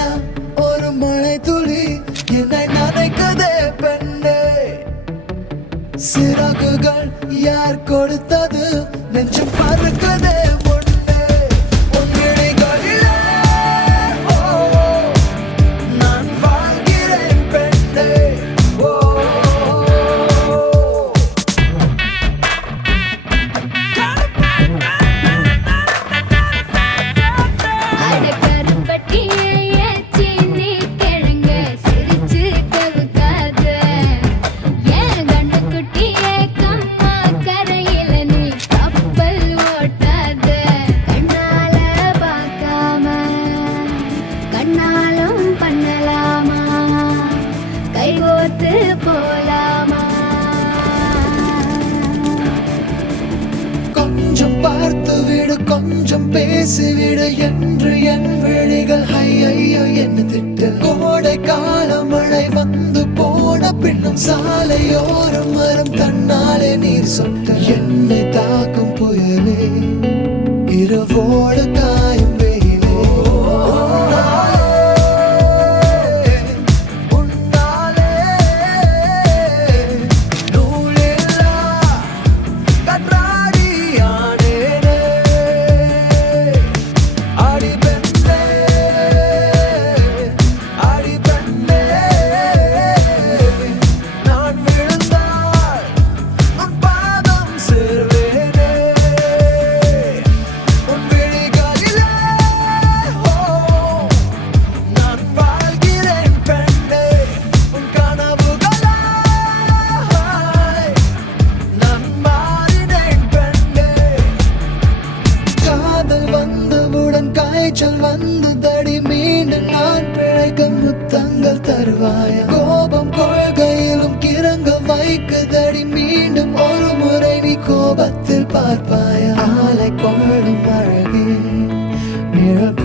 வேணா ஒரு மழை துளி என்னை நனைக்குதே பெண்ணே. சிறகுகள் யார் கொடுத்தது நெஞ்சம் பறக்குதே முன்னே. உன் விழிகளிலே நான் வாழ்கிறேன் பெண்ணே. ஓ அட கருப்பட்டியே சீனி கிழங்கு சிரிச்சு கவுக்காத. ஏன் கண்ணுக்குட்டியே கம்மா கரையில நீ கப்பல் ஓட்டாத. கண்ணால பார்க்காம கண்ணாலும் பண்ணலாமா, கைகோத்து போலாமா? கொஞ்சம் பார்த்து விடு கொஞ்சம் பேசிவிடு என்று என் விழிகள் ஐயோ என்ன திட்டு. கோடை கால மழை வந்து போன பின்னும் சாலையோரம் மரம் தன்னாலே நீர் சொட்டு. என்னை தாக்கும் புயலே இரவோடு காயும் வெயிலே. உன்னாலே நூலில்லா கற்றாடியானேனே. அடி பெண்ணே அடி பெண்ணே, நான் விழுந்தால் உன் பாதம் சேர்வேனே. உன் விழிகளிலே நான் வாழ்கிறேன் பெண்ணே. உன் கனவுகளாய் நான் மாறினேன் பெண்ணே. காதல் வந்தவுடன் காய்ச்சல் வந்து தடி மீண்டும் நான் பிழைக்க முத்தங்கள் தருவாயா. கோபம் கொள்கையிலும் கிறங்க வைக்குதடி மீண்டும் ஒரு முறை நீ கோபத்தில் பார்ப்பாயா. ஆலை கொள்ளும் அழகே நிழல்